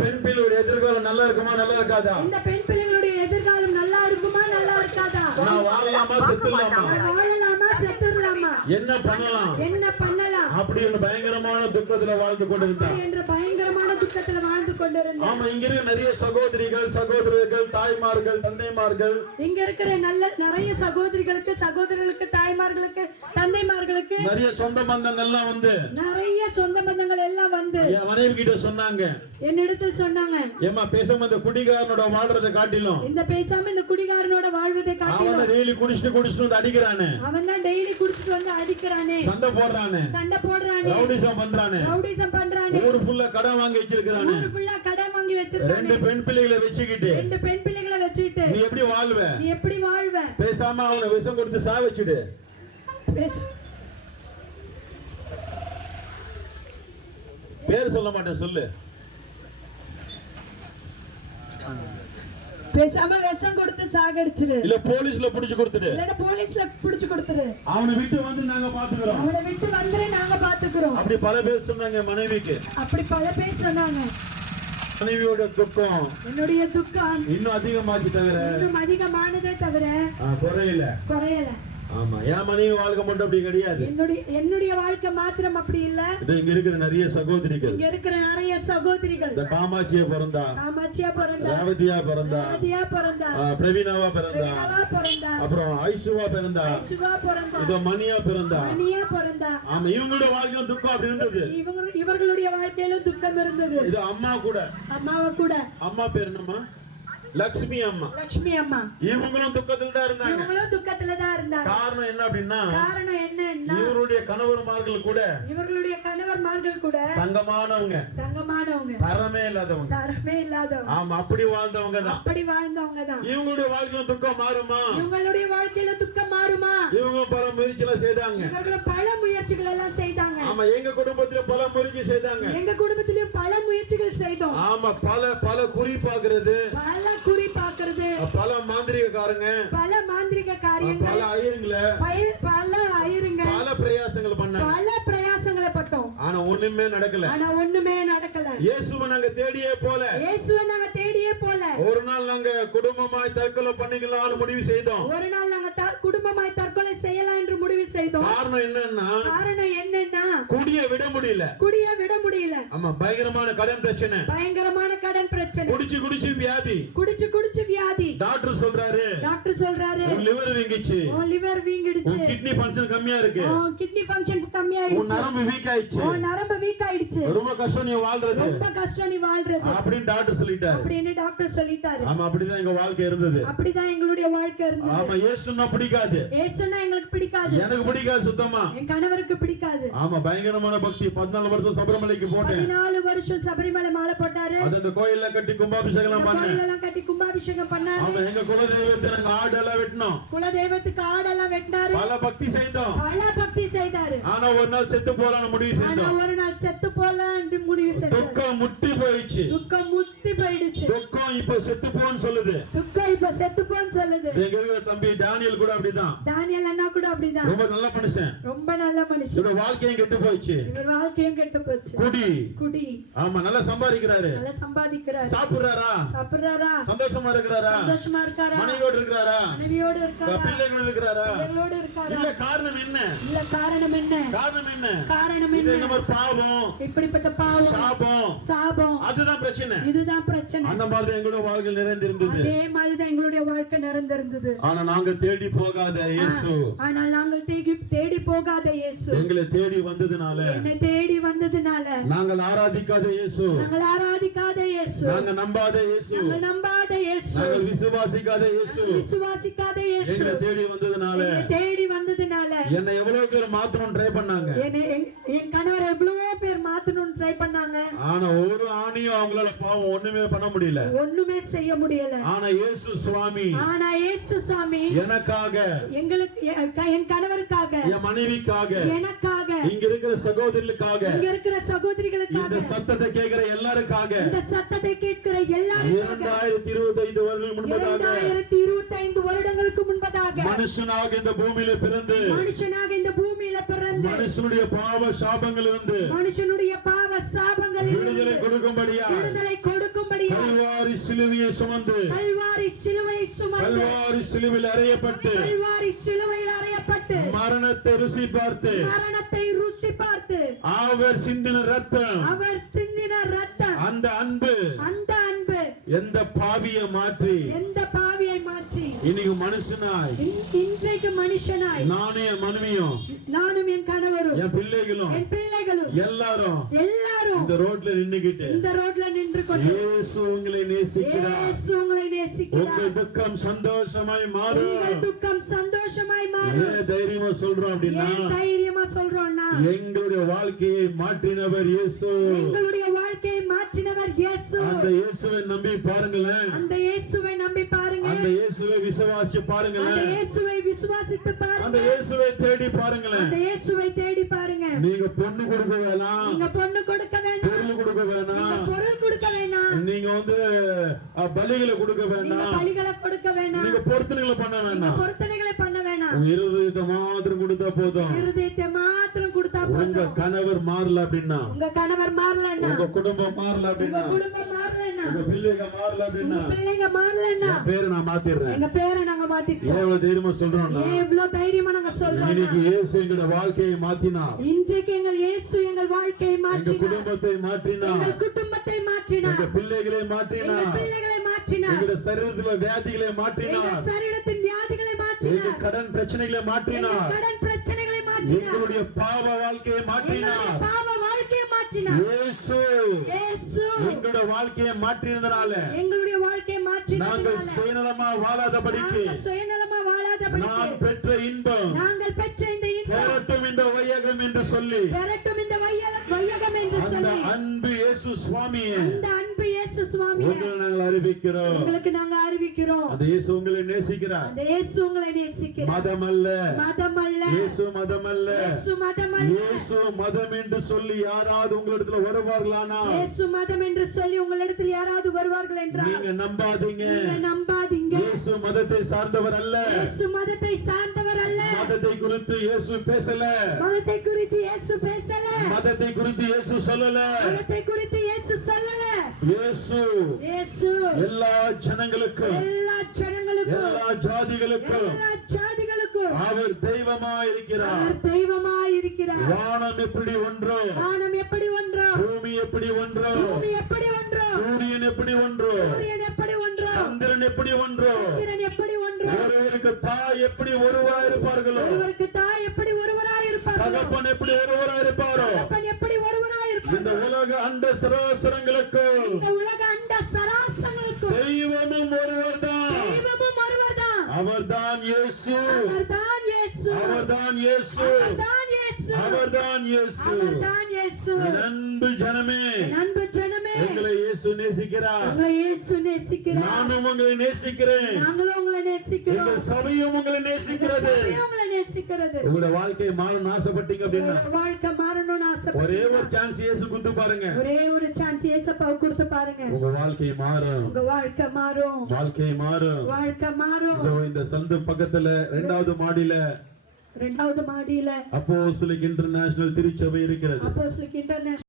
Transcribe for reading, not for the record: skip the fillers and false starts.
பெண் பிள்ளைகளுடைய எதிர்காலம் நல்லா இருக்குமா நல்லா இருக்காதா? இந்த பெண் பிள்ளைகளுடைய எதிர்காலம் நல்லா இருக்குமா நல்லா இருக்காதா? நான் வாழலாமா செத்துடலாமா? வாழலாமா செத்துடலாமா? என்ன பண்ணலாம் அப்படின்னு பயங்கரமான துக்கத்துல வாழ்ந்து கொண்டிருந்தார். என்ற பயங்கரமான துக்கத்துல வாழ்ந்து கொண்டிருந்தார். ஆமா, இங்க இருக்க நிறைய சகோதரிகள் சகோதரர்கள் தாய்மார்கள் தந்தைமார்கள், இங்க இருக்கிற நிறைய சகோதரிகளுக்கு தாய்மார்களுக்கு தந்தைமார்களுக்கு நிறைய சொந்த பந்தங்கள்லாம் வந்து நிறைய சொந்த பந்தங்கள் எல்லாம் வந்து என் மனைவி கிட்ட சொன்னாங்க, என்னிடத்தில் சொன்னாங்க, ஏமா பேசாம இந்த குடிகாரனோட வாழ்றதை காட்டிலும் இந்த குடிகாரனோட வாழ்வதை காட்டிலும் அவன் டெய்லி குடிச்சிட்டு வந்து அடிக்கிறானே, அவன் தான் டெய்லி குடிச்சிட்டு வந்து அடிக்கிறானே, சண்டை போடுறானே, ரவுடிசம் பண்றானே, ஊரு ஃபுல்லா கடன் வாங்கி வச்சிருக்கானே, ரெண்டு பெண் பிள்ளைகளை வச்சுக்கிட்டு நீ எப்படி வாழ்வ? பேசாம அவனை விஷம் கொடுத்து சா வச்சுடு. பேர் சொல்ல மாட்டேன், சொல்லு. பேசாம விஷம் கொடுத்து சாகடிச்சிரு, இல்ல போலீஸ்ல புடிச்சு கொடுத்துடு. அவனை விட்டு வந்து நாங்க பாத்துக்கிறோம். அப்படி பல பேர் சொன்னாங்க மனைவிக்கு. மனைவியோட துக்கம், என்னுடைய துக்கம் இன்னும் அதிகமானதே தவிர குறையல. ஆமா, என் மனைவி வாழ்க்கை மட்டும் அப்படி கிடையாது. என்னுடைய வாழ்க்கை மாத்திரம் அப்படி இல்ல. இங்க இருக்கிற நிறைய சகோதரிகள், இந்த காமாட்சியா பிறந்தா, ரேவதியா பிறந்தா, பிரவீனாவா பிறந்தா, அப்புறம் ஐசுவா பிறந்தா, இதோ மணியா பிறந்தா. ஆமா, இவங்களோட வாழ்க்கையில துக்கம் அப்படி இருந்தது. இவர்களுடைய வாழ்க்கையில துக்கம் இருந்தது. இது அம்மாவை கூட. அம்மா பேர் என்னம்மா? லட்சுமி அம்மா. இவங்களும் துக்கத்துல தான் இருந்தாங்க. காரணம் என்ன அப்படின்னா, இவருடைய கணவர்மார்கள் கூட தங்கமானவங்க, தரமே இல்லாதவங்க. ஆமா, அப்படி வாழ்ந்தவங்க தான். இவங்களுடைய வாழ்க்கையில துக்கம் மாறுமா? இவங்க பல முயற்சிகளை எல்லாம் செய்தாங்க. ஆமா, எங்க குடும்பத்திலும் பல முயற்சிகள் செய்தோம். ஆமா, பல குறி பாக்குறது, பல மாந்திரிகக்காரங்க, பல ஐயருங்க, பல பிரயாசங்களை பட்டோம். ஆனா ஒண்ணுமே நடக்கல. இயேசுவை நாங்க தேடியே போல. ஒரு நாள் நாங்க குடும்பமாய் தற்கொலை பண்ணிக்கலாம்னு முடிவு செய்தோம். காரணம் என்னன்னா குடிய விட முடியல. ஆமா, பயங்கரமான கடன் பிரச்சனை. குடிச்சு வியாதி. டாக்டர் சொல்றாரு லிவர் வீங்கிடுச்சு, கிட்னி ஃபங்க்ஷன் கம்மியா இருக்கு, நரம்பு வீக் ஆயிடுச்சு, ரொம்ப கஷ்டம் நீ வாழ்றது அப்படின்னு டாக்டர் சொல்லிட்டாரு. ஆமா, அப்படிதான் எங்க வாழ்க்கை இருந்தது. ஆமா, இயேசுன்னா பிடிக்காது. எங்களுக்கு பிடிக்காது, சுத்தமா. என் கணவருக்கு பிடிக்காது. ஆமா, பயங்கரமான பக்தி. 14 வருஷம் சபரிமலைக்கு போட்டேன். 14 வருஷம் சபரிமலை மாலை போட்டாரு. அந்த கோயில்ல கட்டி கும்பாபிஷேகம் பண்ணாரு. ஆமா, எங்க குலதெய்வத்துக்கு நாங்க ஆடெல்லாம் வெட்டினாரு. பல பக்தி செய்தோம். ஆனா ஒரு நாள் செத்து போலான்னு முடிவு செய்தோம். துக்கம் முட்டி போயிடுச்சு. துக்கம் இப்ப செத்து போன்னு சொல்லுது. எங்க தம்பி தானியல் கூட அப்படிதான். ரொம்ப நல்ல மனுஷன். இவரோட வாழ்க்கையும் கெட்டு போயிடுச்சு. குடி. ஆமா, நல்லா சம்பாதிக்கிறாரு. சாப்பிடுறாரா? சந்தோஷமா இருக்கிறாரா? மனைவியோடு இருக்கிறாரா? பிள்ளைகளோடு இருக்கிறாரா? இல்ல. காரணம் என்ன? பாவம், இப்படிப்பட்ட பாவம், சாபம், அதுதான் பிரச்சனை. அந்த மாதிரி எங்களுடைய வாழ்க்கை நிறைந்திருந்தது. ஆனா நாங்க தேடி போகாத இயேசு, எங்களை தேடி வந்ததுனால, நாங்கள் ஆராதிக்காத இயேசு, நாங்க நம்பாத இயேசு, நாங்கள் விசுவாசிக்காத இயேசு, எங்களை தேடி வந்ததுனால என்னை எவ்வளவு பேர் மாத்தணும் ட்ரை பண்ணாங்க. என் கணவர் எவ்வளவோ பேர் மாத்தணும் ட்ரை பண்ணாங்க. ஆனா ஒரு ஆணியும் அவங்களால பாவம் ஒண்ணுமே பண்ண முடியல, ஒண்ணுமே செய்ய முடியல. ஆனா இயேசு சுவாமி எனக்காக, என் கணவருக்காக, என் மனைவிக்காக, எனக்காக, இங்க இருக்கிற சகோதரிகளுக்காக, இந்த சத்தத்தை கேட்கிற எல்லாருக்காக, 2025 வருடங்களுக்கு முன்பதாக மனுஷனாக இந்த பூமியில பிறந்து மனுஷனுடைய பாவ சாபங்கள் விடுதலை கொடுக்கும்படியா கல்வாரி சிலுவையை சுமந்து கல்வாரி சிலுவை சுமந்து கல்வாரி சிலுவையில் அறையப்பட்டு கல்வாரி சிலுவையில் அறையப்பட்டு மரணத்தை ருசி பார்த்து மரணத்தை ருசி பார்த்து அவர் சிந்தின ரத்தம் அவர் சிந்தின ரத்தம் அந்த அன்பு எந்த பாவியை மாற்றி எந்த பாவியை மாற்றி இன்னைக்கு மனுஷனாய் இன்றைக்கு மனுஷனாய் நானே என் மனைவியும் நானும் என் கணவரும் என் பிள்ளைகளும் எல்லாரும் இந்த ரோட்ல நின்று கொண்டு இயேசு உங்களை நேசிக்கிறார். உங்க துக்கம் சந்தோஷமாய் மாறும். உங்கள் துக்கம் சந்தோஷமாய் மாறும். ஏன் தைரியமா சொல்றோம் அப்படின்னா தைரியமா சொல்றோம்னா எங்களுடைய வாழ்க்கையை மாற்றினவர் இயேசு. எங்களுடைய வாழ்க்கையை மாற்றினவர் இயேசு. அந்த இயேசுவை நம்பி பாருங்களேன். அந்த இயேசுவை நம்பி பாருங்க. அந்த இயேசுவை விசுவாசித்து பாருங்களேன். அந்த இயேசுவை விசுவாசித்து பாருங்க. அந்த இயேசுவை தேடி பாருங்களேன். அந்த இயேசுவை தேடி பாருங்க. நீங்க பொண்ணு கொடுக்க வேணாம். நீங்க பொண்ணு கொடுக்க வேண்டாம். பொருள் கொடுக்க வேணாம். நீங்க பொருள் கொடுக்க வேண்டாம். நீங்க வந்து பலிகளை கொடுக்க வேண்டாம். நீங்க பலிகளை கொடுக்க வேண்டாம். நீங்க பொருத்தனைகளை பண்ண வேண்டாம். பொருத்தனைகளை பண்ண வேண்டாம். இருதயத்தை மாத்திரம் கொடுத்தா போதும். இருதயத்தை மாத்திரம் கொடுத்தா போதும். உங்க கணவர் மாறல அப்படின்னா, உங்க கணவர் மாறலன்னா, உங்க குடும்பம் மாறல அப்படின்னா, உங்க குடும்பம் மாறலன்னா, உங்க பிள்ளைங்க மாறல அப்படின்னா, உங்க பிள்ளைங்க மாறலன்னா பேரை நான் மாத்திடுறேன். எங்க பேரை நாங்க மாத்திக்கிறோம். எவ்வளவு தைரியமா சொல்றோம்னா, எவ்வளவு தைரியமா நாங்க சொல்றோம். இன்னைக்கு இயேசு எங்க வாழ்க்கையை மாத்தினார். இன்றைக்கு எங்கள் இயேசு எங்கள் வாழ்க்கையை மாற்றினார். எங்க குடும்பத்தை மாற்றினார். எங்கள் குடும்பத்தை மாற்றினார். எங்க பிள்ளைகளை மாற்றினார். எங்கள் பிள்ளைகளை மாற்றினார். எங்க சரீரத்தில வியாதிகளை மாற்றினார். எங்கள் சரீரத்தின் வியாதிகளை மாற்றினார். எங்க கடன் பிரச்சனைகளை மாற்றினார். கடன் பிரச்சனைகளை மாற்றினார். எங்களுடைய பாவ வாழ்க்கையை மாற்றினார். பாவ வாழ்க்கையை மாற்றினார். இயேசு எங்களுடைய வாழ்க்கையை மாற்றினதனால எங்களுடைய வாழ்க்கையை மாற்றினதனால நாங்கள் சுயநலமா வாழாதபடிக்கு நாம் பெற்ற இன்பம் நாங்கள் பெற்ற இந்த இன்பம் பெறட்டும் இந்த வையகம் என்று சொல்லி பெறட்டும் இந்த வையகம் என்று சொல்லி அந்த அன்பு இயேசு சுவாமியே, அந்த அன்பு இயேசு சுவாமியே உங்களை நாங்கள் அறிவிக்கிறோம். உங்களுக்கு நாங்க அறிவிக்கிறோம். அந்த இயேசு உங்களை நேசிக்கிறார். அந்த இயேசு உங்களை நேசிக்கிறார். மதம் அல்ல, மதம் அல்ல, இயேசு மதம் அல்ல, இயேசு மதம் அல்ல. இயேசு மதம் என்று சொல்லி யாராவது உங்களிடத்துல வருவார்களானா, இயேசு மதம் என்று சொல்லி உங்களிடத்தில் யாராவது வருவார்கள் என்றால் நீங்க நம்பாதீங்க. நீங்க நம்பாதீங்க. இயேசு மதத்தை சார்ந்தவர் அல்ல. இயேசு மதத்தை சார்ந்தவர் அல்ல. மதத்தை குறித்து இயேசு பேசல. மதத்தை குறித்து இயேசு பேசல. மதத்தை குறித்து இயேசு சொல்லல. மதத்தை குறித்து இயேசு சொல்லல. இயேசு எல்லா ஜனங்களுக்கும், எல்லா ஜனங்களுக்கும், எல்லா ஜாதிகளுக்கும், எல்லா ஜாதிகளுக்கும் அவர் தெய்வமாய் இருக்கிறார். அவர் தெய்வமாய் இருக்கிறார். வானம் எப்படி ஒன்றோ, வானம் எப்படி ஒன்றோ, பூமி எப்படி ஒன்றோ, பூமி எப்படி ஒன்றோ, சூரியன் எப்படி ஒன்றோ, சூரியன் எப்படி ஒன்றோ, சந்திரன் எப்படி ஒன்றோ, சந்திரன் எப்படி ஒன்றோ, ஒருவருக்கு தாய் எப்படி ஒருவராய் இருப்பார்களோ, ஒருவருக்கு தாய் எப்படி ஒருவராய் இருப்பார்களோ, தகப்பன் எப்படி ஒருவராய் இருப்பாரோ, தகப்பன் எப்படி ஒருவராய் இருப்பாரோ, இந்த உலக அண்ட சராசரங்களுக்கு, இந்த உலக அண்ட சராசரங்களுக்கு தெய்வமும் ஒருவர்தான். தெய்வமும் ஒருவர்தான். அவர்தான் இயேசு. அவர்தான் இயேசு. அவர்தான் இயேசு. அவர்தான் இயேசு. அவர்தான் இயேசு. அவர்தான் இயேசு. அன்பு ஜனமே, அன்பு ஜனமே, உங்களை இயேசு நேசிக்கிறார். உங்களை இயேசு நேசிக்கிறார். நானும் உங்களை நேசிக்கிறேன். நாங்களும் உங்களை நேசிக்கிறோம். எங்கள் சபையும் உங்களை நேசிக்கிறது. சபையும் உங்களை நேசிக்கிறது. உங்களுடைய வாழ்க்கை மாறணும்னு ஆசைப்பட்டீங்க அப்படின்னா, உங்க வாழ்க்கை மாறணும்னு ஆசைப்பட்டீங்க, ஒரே ஒரு சான்ஸ் இயேசு கொடுத்து பாருங்க. ஒரே ஒரு சான்ஸ் இயேசுவுக்கு கொடுத்து பாருங்க. உங்க வாழ்க்கை மாறும். உங்க வாழ்க்கை மாறும். வாழ்க்கை மாறும். வாழ்க்கை மாறும். இந்த சந்து பக்கத்துல இரண்டாவது மாடியில அப்போஸ்தலிக் இன்டர்நேஷனல் திருச்சபை இருக்கிறது. Apostolic international